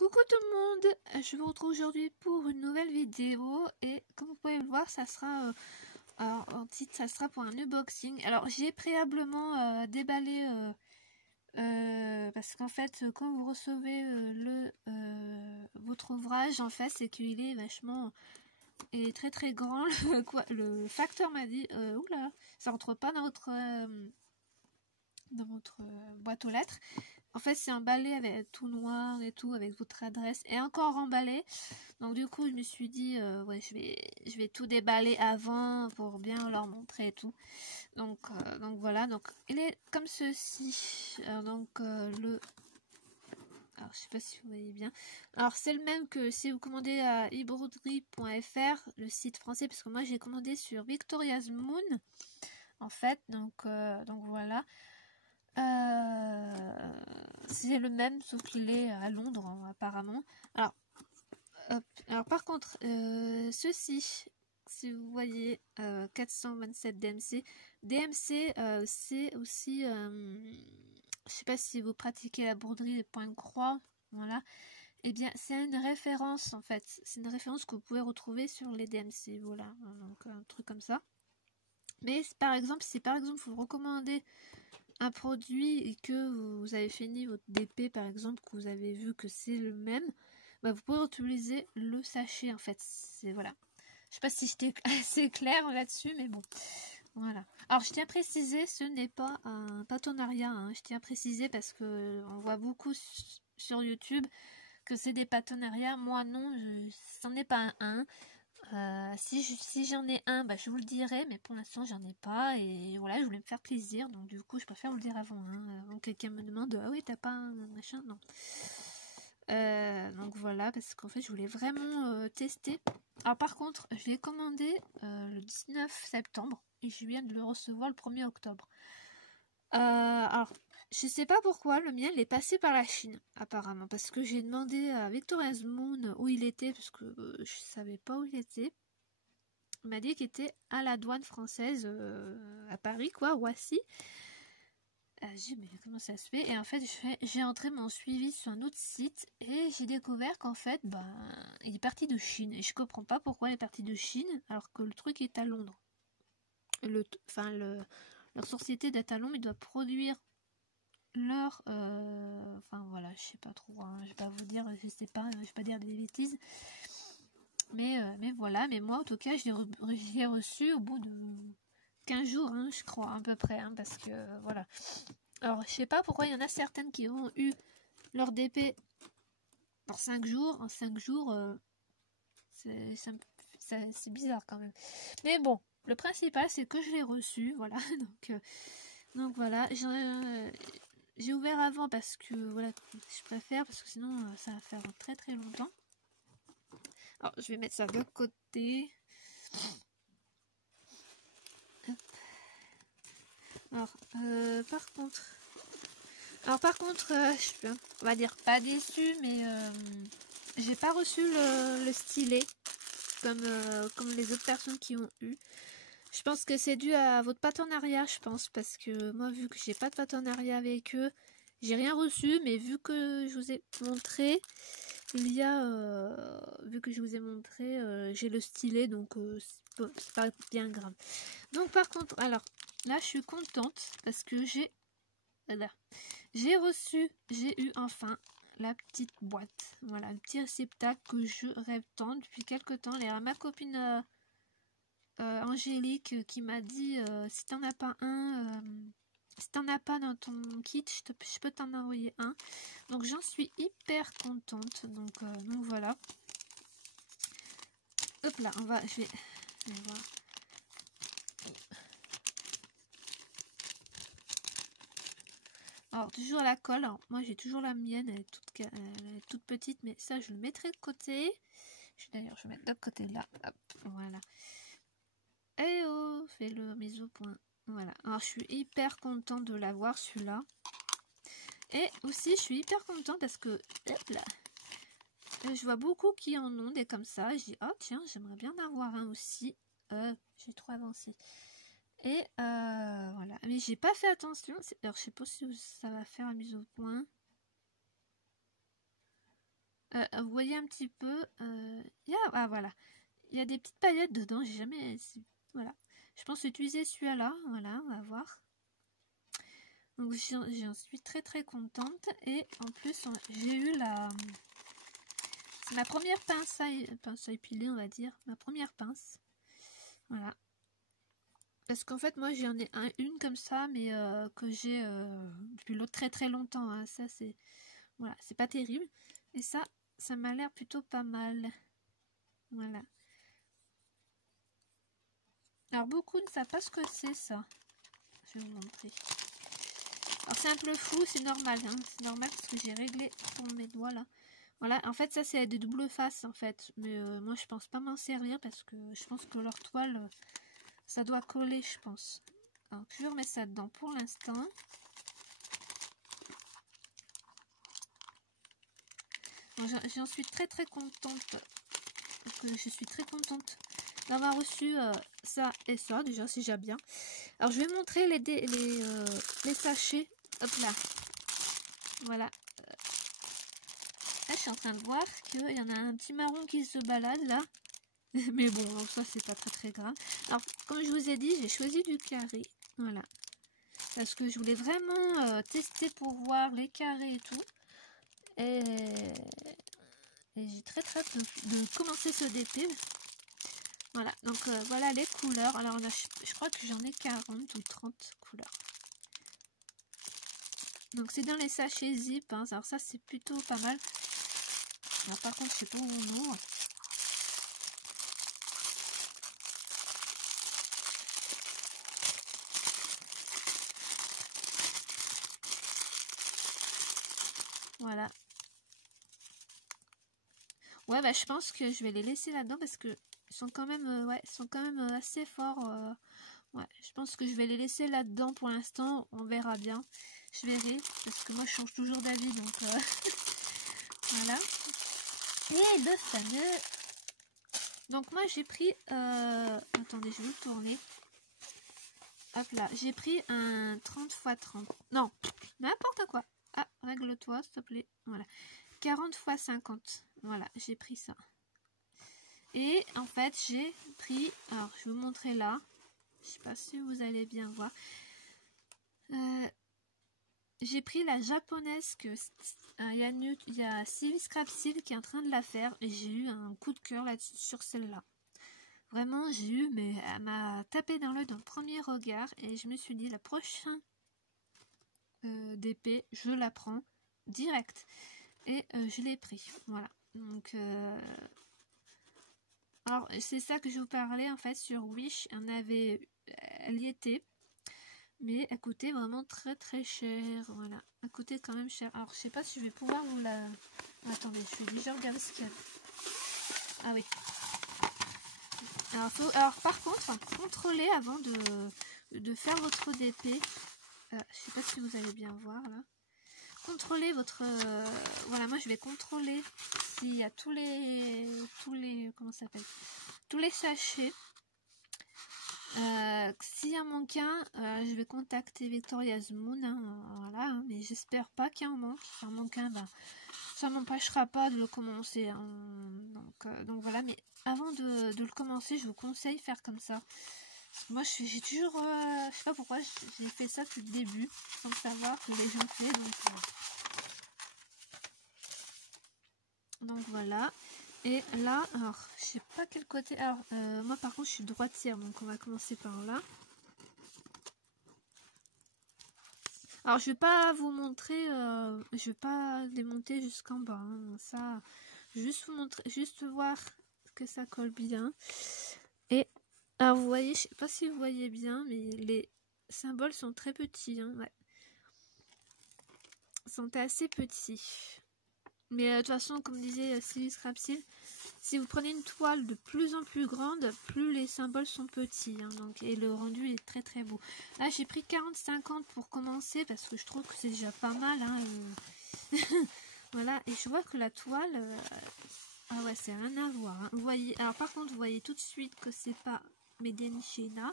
Coucou tout le monde, je vous retrouve aujourd'hui pour une nouvelle vidéo et comme vous pouvez le voir ça sera en titre, ça sera pour un unboxing. Alors j'ai préalablement déballé parce qu'en fait quand vous recevez votre ouvrage, en fait c'est qu'il est vachement et très très grand. Le facteur m'a dit oula, ça rentre pas dans votre boîte aux lettres. En fait, c'est emballé avec tout noir et tout, avec votre adresse, et encore emballé. Donc du coup, je me suis dit, ouais, je vais tout déballer avant pour bien leur montrer et tout. Donc voilà. Donc il est comme ceci. Alors, alors je sais pas si vous voyez bien. Alors c'est le même que si vous commandez à ebroderie.fr, le site français, parce que moi j'ai commandé sur Victoria's Moon, en fait. Donc voilà. C'est le même sauf qu'il est à Londres apparemment. Alors, alors par contre ceci, si vous voyez 427 DMC, c'est aussi je sais pas si vous pratiquez la broderie des points de croix, voilà, et bien c'est une référence, en fait c'est une référence que vous pouvez retrouver sur les DMC, voilà, donc un truc comme ça. Mais par exemple, si par exemple vous recommandez un produit et que vous avez fini votre DP par exemple, que vous avez vu que c'est le même, bah vous pouvez utiliser le sachet, en fait. C'est voilà. Je sais pas si j'étais assez claire là-dessus, mais bon. Voilà. Alors je tiens à préciser, ce n'est pas un partenariat, hein. Je tiens à préciser parce que on voit beaucoup sur YouTube que c'est des partenariats. Moi non, c'en est pas un. Si j'en ai un, bah, je vous le dirai, mais pour l'instant j'en ai pas, et voilà, je voulais me faire plaisir, donc du coup je préfère vous le dire avant, hein, avant que quelqu'un me demande, ah oui t'as pas un machin, non. Donc voilà, parce qu'en fait je voulais vraiment tester. Alors par contre, je l'ai commandé le 19 septembre, et je viens de le recevoir le 1er octobre. Alors, je sais pas pourquoi le mien il est passé par la Chine, apparemment, parce que j'ai demandé à Victoria's Moon où il était, parce que je savais pas où il était. Il m'a dit qu'il était à la douane française à Paris, quoi, Roissy. J'ai dit, mais comment ça se fait? Et en fait, j'ai entré mon suivi sur un autre site et j'ai découvert qu'en fait, ben, il est parti de Chine. Et je comprends pas pourquoi il est parti de Chine alors que le truc est à Londres. Leur société d'être à Londres, ils doivent produire leur enfin voilà, je sais pas trop, hein, je vais pas vous dire, je sais pas, je vais pas dire des bêtises, mais voilà. Mais moi en tout cas je l'ai reçu au bout de 15 jours, hein, je crois, à peu près, hein, parce que voilà. Alors je sais pas pourquoi il y en a certaines qui ont eu leur DP pour 5 jours. En 5 jours c'est bizarre quand même, mais bon, le principal c'est que je l'ai reçu, voilà. Donc voilà, j'ai ouvert avant parce que voilà, je préfère, parce que sinon ça va faire très très longtemps. Alors je vais mettre ça de côté. Hop. Alors par contre, je suis, on va dire, pas déçue, mais j'ai pas reçu le stylet comme les autres personnes qui ont eu. Je pense que c'est dû à votre partenariat, je pense, parce que moi, vu que j'ai pas de partenariat avec eux, j'ai rien reçu, mais vu que je vous ai montré, vu que je vous ai montré, j'ai le stylet, donc c'est pas bien grave. Donc par contre, alors là, je suis contente parce que j'ai eu enfin la petite boîte, voilà, le petit réceptacle que je rêve tant depuis quelques temps. Ma copine Angélique qui m'a dit si t'en as pas un, si t'en as pas dans ton kit, je peux t'en envoyer un. Donc j'en suis hyper contente. Donc voilà. Hop là, je vais voir. Alors toujours la colle. Alors, moi j'ai toujours la mienne, elle est toute petite, mais ça je le mettrai de côté. D'ailleurs je vais mettre de côté là. Hop, voilà. Eh oh, fais le mise au point. Voilà. Alors je suis hyper contente de l'avoir, celui-là. Et aussi je suis hyper contente parce que hop là, je vois beaucoup qui en ont des comme ça. Je dis oh tiens, j'aimerais bien en avoir un aussi. J'ai trop avancé. Et voilà. Mais j'ai pas fait attention. Alors je sais pas si ça va faire la mise au point. Vous voyez un petit peu, ah voilà, il y a des petites paillettes dedans, j'ai jamais, voilà, je pense utiliser celui-là, voilà, on va voir. Donc j'en suis très très contente, et en plus j'ai eu c'est ma première pince à épiler, on va dire, ma première pince, voilà. Parce qu'en fait moi j'en ai une comme ça, mais que j'ai depuis très très longtemps, hein. Ça c'est, voilà, c'est pas terrible, et ça m'a l'air plutôt pas mal, voilà. Alors beaucoup ne savent pas ce que c'est ça. Je vais vous montrer. Alors c'est un peu flou, c'est normal, hein. C'est normal parce que j'ai réglé pour mes doigts là. Voilà, en fait ça c'est des doubles faces en fait. Mais moi je pense pas m'en servir parce que je pense que leur toile, ça doit coller, je pense. Alors je remets ça dedans pour l'instant. J'en suis très très contente. Je suis très contente d'avoir reçu ça et ça, déjà c'est déjà bien. Alors je vais montrer les sachets. Hop là. Voilà. Là je suis en train de voir qu'il y en a un petit marron qui se balade là. Mais bon, donc ça c'est pas très très grave. Alors comme je vous ai dit, j'ai choisi du carré. Voilà. Parce que je voulais vraiment tester pour voir les carrés et tout. Et j'ai très très hâte de commencer ce DP. Voilà, donc voilà les couleurs. Alors je crois que j'en ai 40 ou 30 couleurs. Donc c'est dans les sachets zip, hein. Alors ça c'est plutôt pas mal. Alors par contre je sais pas où on ouvre. Voilà. Ouais, bah je pense que je vais les laisser là-dedans parce que ils sont quand même, ouais, ils sont quand même assez forts. Ouais, je pense que je vais les laisser là-dedans pour l'instant. On verra bien. Je verrai parce que moi je change toujours d'avis, donc voilà. Et le fameux. Donc moi j'ai pris. Attendez, je vais le tourner. Hop là, j'ai pris un 30 x 30. Non, n'importe quoi. Ah, règle-toi, s'il te plaît. Voilà. 40 x 50. Voilà, j'ai pris ça. Et en fait, j'ai pris... Alors, je vais vous montrer là. Je sais pas si vous allez bien voir. J'ai pris la japonaise que il y a Sylvie Scrapsil qui est en train de la faire. Et j'ai eu un coup de cœur là-dessus sur celle-là. Vraiment, j'ai eu... Mais elle m'a tapé dans l'œil d'un premier regard. Et je me suis dit, la prochaine d'épée, je la prends direct. Et je l'ai pris. Voilà. Donc... alors, c'est ça que je vous parlais en fait sur Wish. Elle y était, mais elle coûtait vraiment très très cher. Voilà, elle coûtait quand même cher. Alors, je sais pas si je vais pouvoir vous la. Attendez, je vais déjà regarder ce qu'il y a. Ah oui. Alors par contre, contrôlez avant de faire votre DP. Je sais pas si vous allez bien voir là. Contrôlez votre. Voilà, moi je vais contrôler s'il y a tous les comment ça s'appelle, tous les sachets. S'il y en manque un, je vais contacter Victoria's Moon, hein, voilà, hein, mais j'espère pas qu'il y en manque. Si en manque un, ben, ça m'empêchera pas de le commencer, hein. Donc voilà, mais avant de le commencer, je vous conseille de faire comme ça. Moi j'ai toujours, je sais pas pourquoi, j'ai fait ça depuis le début, sans savoir que les gens faisaient, donc voilà. Et là, alors, je sais pas quel côté. Alors, moi par contre, je suis droitière, donc on va commencer par là. Alors, je vais pas vous montrer, je vais pas démonter jusqu'en bas, hein. Ça, juste vous montrer, juste voir que ça colle bien. Et alors, vous voyez, je sais pas si vous voyez bien, mais les symboles sont très petits, hein, ouais. Ils sont assez petits. Mais de toute façon, comme disait Sylvie Scrapsil, si vous prenez une toile de plus en plus grande, plus les symboles sont petits, hein, donc, et le rendu est très très beau. Là, j'ai pris 40-50 pour commencer parce que je trouve que c'est déjà pas mal, hein, voilà, et je vois que la toile, ah ouais, c'est rien à voir, hein. Vous voyez, alors par contre, vous voyez tout de suite que c'est pas Made in China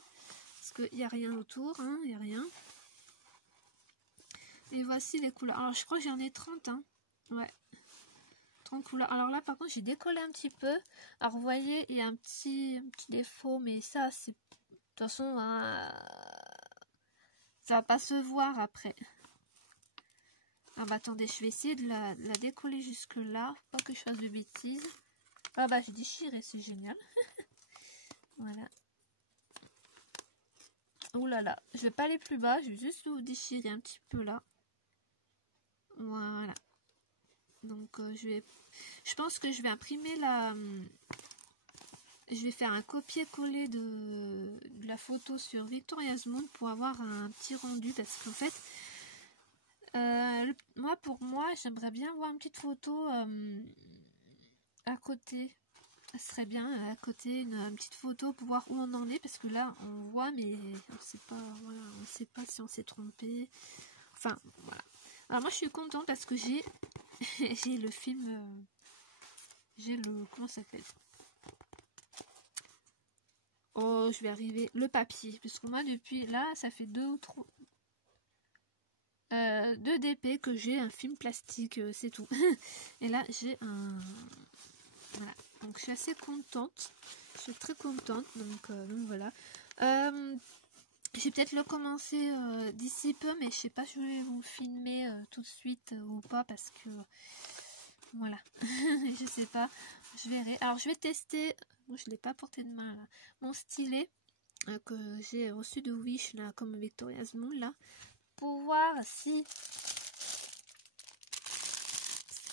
parce qu'il n'y a rien autour, hein, il n'y a rien. Et voici les couleurs. Alors, je crois que j'en ai 30, hein. Ouais. 30 couleur. Alors là, par contre, j'ai décollé un petit peu. Alors, vous voyez, il y a un petit défaut, mais ça, c'est... De toute façon, ça va pas se voir après. Ah bah attendez, je vais essayer de la décoller jusque là. Pas que je fasse de bêtises. Ah bah j'ai déchiré, c'est génial. Voilà. Ouh là là, je vais pas aller plus bas, je vais juste vous déchirer un petit peu là. Voilà. Donc je pense que je vais imprimer je vais faire un copier-coller de la photo sur Victoria's Moon pour avoir un petit rendu, parce qu'en fait, pour moi, j'aimerais bien voir une petite photo à côté. Ça serait bien à côté une petite photo pour voir où on en est, parce que là on voit mais on sait pas, voilà, on sait pas si on s'est trompé. Enfin voilà. Alors moi je suis contente parce que j'ai j'ai le film, j'ai le, comment ça s'appelle, oh je vais arriver, le papier, parce que moi depuis là ça fait 2 ou 3 2 DP que j'ai un film plastique, c'est tout. Et là j'ai un, voilà. Donc je suis assez contente, je suis très contente, donc voilà. Je vais peut-être le commencer d'ici peu, mais je sais pas si je vais vous filmer tout de suite ou pas, parce que voilà, je sais pas, je verrai. Alors je vais tester, moi je l'ai pas porté de main là, mon stylet que j'ai reçu de Wish là, comme Victoria's Moon là, pour voir si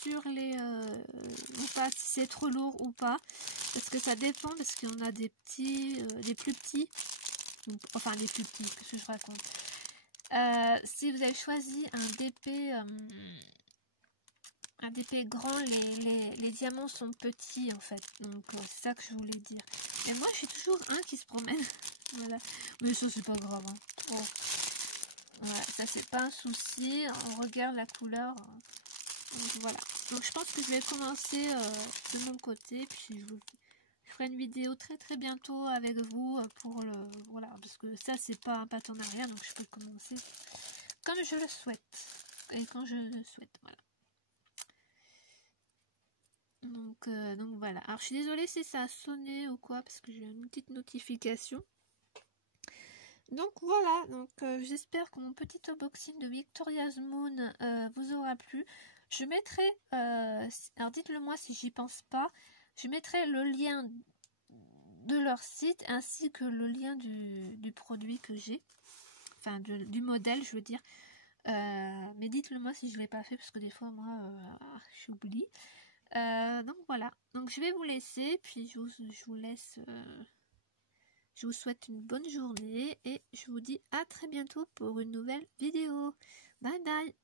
sur les ou pas, si c'est trop lourd ou pas, parce que ça dépend, parce qu'il y en a des petits, des plus petits, enfin des plus petits, qu'est-ce que je raconte, si vous avez choisi un DP grand, les diamants sont petits en fait, donc c'est ça que je voulais dire. Et moi j'ai toujours un qui se promène. Voilà, mais ça c'est pas grave, hein. Bon. Voilà, ça c'est pas un souci, on regarde la couleur. Donc voilà, donc je pense que je vais commencer de mon côté, puis je ferai une vidéo très très bientôt avec vous pour le, voilà, parce que ça c'est pas un partenariat, donc je peux commencer comme je le souhaite et quand je le souhaite, voilà. Donc voilà, alors je suis désolée si ça a sonné ou quoi, parce que j'ai une petite notification. Donc voilà, donc j'espère que mon petit unboxing de Victoria's Moon vous aura plu. Je mettrai, alors dites-le moi si j'y pense pas, je mettrai le lien de leur site ainsi que le lien du produit que j'ai, enfin du modèle je veux dire, mais dites-le moi si je l'ai pas fait, parce que des fois moi j'oublie. Donc voilà, donc je vais vous laisser, puis je vous laisse, je vous souhaite une bonne journée et je vous dis à très bientôt pour une nouvelle vidéo. Bye bye.